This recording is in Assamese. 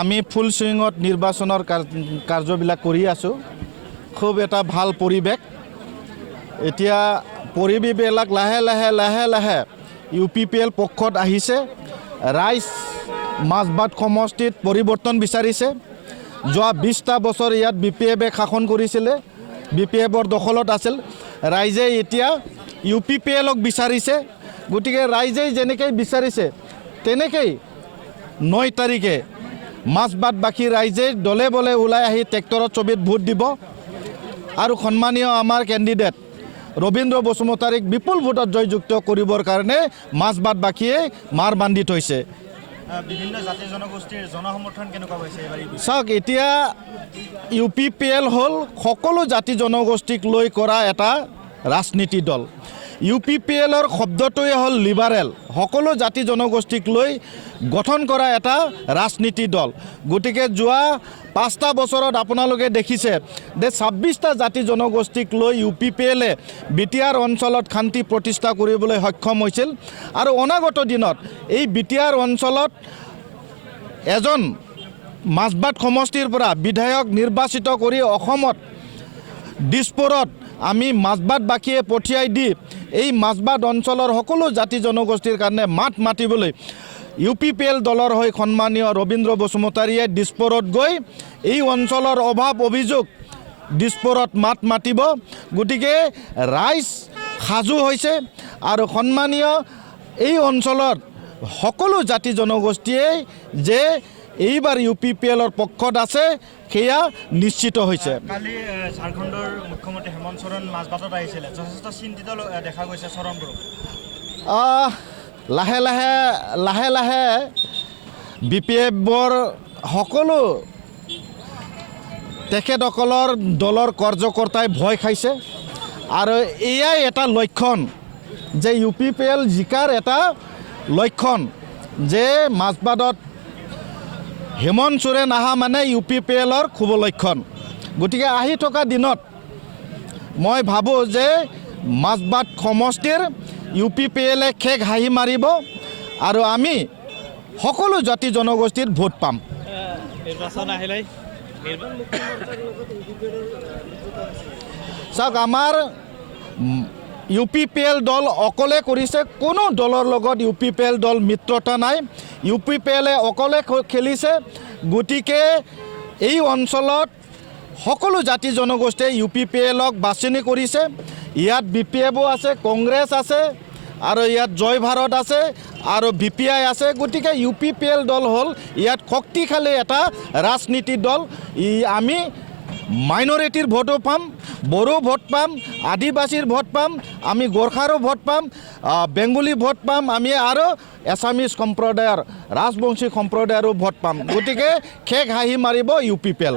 আমি ফুল সুইঙত নিৰ্বাচনৰ কাৰ্যবিলাক কৰি আছোঁ। খুব এটা ভাল পৰিৱেশ। এতিয়া পৰিৱেশবিলাক লাহে লাহে UPPL পক্ষত আহিছে। ৰাইজ মাজবাট সমষ্টিত পৰিৱৰ্তন বিচাৰিছে। যোৱা 20টা বছৰ ইয়াত BPF শাসন কৰিছিলে। BPFৰ দখলত আছিল। ৰাইজে এতিয়া UPPLক বিচাৰিছে। গতিকে ৰাইজে যেনেকৈ বিচাৰিছে তেনেকৈ 9 তাৰিখে মাজবাটবাসী ৰাইজে দলে বলে ওলাই আহি ট্ৰেক্টৰত ছবিত ভোট দিব আৰু সন্মানীয় আমাৰ কেণ্ডিডেট ৰবীন্দ্ৰ বসুমতাৰীক বিপুল ভোটত জয়যুক্ত কৰিবৰ কাৰণে মাজবাটবাসীয়ে মাৰ বান্ধি থৈছে। বিভিন্ন জাতি জনগোষ্ঠীৰ জনসমৰ্থন কেনেকুৱা হৈছে এবাৰ? চাওক, এতিয়া UPPL হ'ল সকলো জাতি জনগোষ্ঠীক লৈ কৰা এটা ৰাজনীতি দল। UPPLৰ শব্দটোৱে হ'ল লিবাৰেল, সকলো জাতি জনগোষ্ঠীক লৈ গঠন কৰা এটা ৰাজনীতি দল। গতিকে যোৱা 5টা বছৰত আপোনালোকে দেখিছে যে 26টা জাতি জনগোষ্ঠীক লৈ UPPLে BTR অঞ্চলত শান্তি প্ৰতিষ্ঠা কৰিবলৈ সক্ষম হৈছিল। আৰু অনাগত দিনত এই BTR অঞ্চলত এজন মাজবাট সমষ্টিৰ পৰা বিধায়ক নিৰ্বাচিত কৰি অসমত দিছপুৰত আমি মাজবাটবাসীয়ে পঠিয়াই দি এই মাজবাট অঞ্চলৰ সকলো জাতি জনগোষ্ঠীৰ কাৰণে মাত মাতিবলৈ UPPL দলৰ হৈ সন্মানীয় ৰবীন্দ্ৰ বসুমতাৰীয়ে দিছপুৰত গৈ এই অঞ্চলৰ অভাৱ অভিযোগ দিছপুৰত মাত মাতিব। গতিকে ৰাইজ সাজু হৈছে আৰু সন্মানীয় এই অঞ্চলৰ সকলো জাতি জনগোষ্ঠীয়ে যে এইবাৰ UPPLৰ পক্ষত আছে সেয়া নিশ্চিত হৈছে। কালি ঝাৰখণ্ডৰ মুখ্যমন্ত্ৰী হেমন্ত সোৰেন মাজবাটত আহিছিলে, যথেষ্ট চিন্তিত দেখা গৈছে চৰণপুৰত। লাহে লাহে BPFৰ সকলো তেখেতসকলৰ দলৰ কাৰ্যকৰ্তাই ভয় খাইছে আৰু এয়াই এটা লক্ষণ যে UPPL জিকাৰ এটা লক্ষণ যে মাজবাটত হেমন্ত সোৰেন আহা মানে UPPLৰ শুভ লক্ষণ। গতিকে আহি থকা দিনত মই ভাবোঁ যে মাজবাট সমষ্টিৰ UPPLে খেগ হাঁহি মাৰিব আৰু আমি সকলো জাতি জনগোষ্ঠীৰ ভোট পাম। চাওক, আমাৰ UPPL দল অকলে কৰিছে, কোনো দলৰ লগত UPPL দল মিত্ৰতা নাই। UPPLে অকলে খেলিছে। গতিকে এই অঞ্চলত সকলো জাতি জনগোষ্ঠীয়ে UPPLক বাছনি কৰিছে। ইয়াত BPFও আছে, কংগ্ৰেছ আছে আৰু ইয়াত জয় ভাৰত আছে আৰু VPI আছে। গতিকে UPPL দল হ'ল ইয়াত শক্তিশালী এটা ৰাজনীতি দল। আমি মাইনৰিটিৰ ভোটো পাম, বড়ো ভোট পাম, আদিবাসীৰ ভোট পাম, আমি গোৰ্খাৰো ভোট পাম, বেংগলী ভোট পাম, আমি আৰু এছামিজ সম্প্ৰদায়ৰ ৰাজবংশী সম্প্ৰদায়ৰো ভোট পাম। গতিকে খেগ হাঁহি মাৰিব UPPL।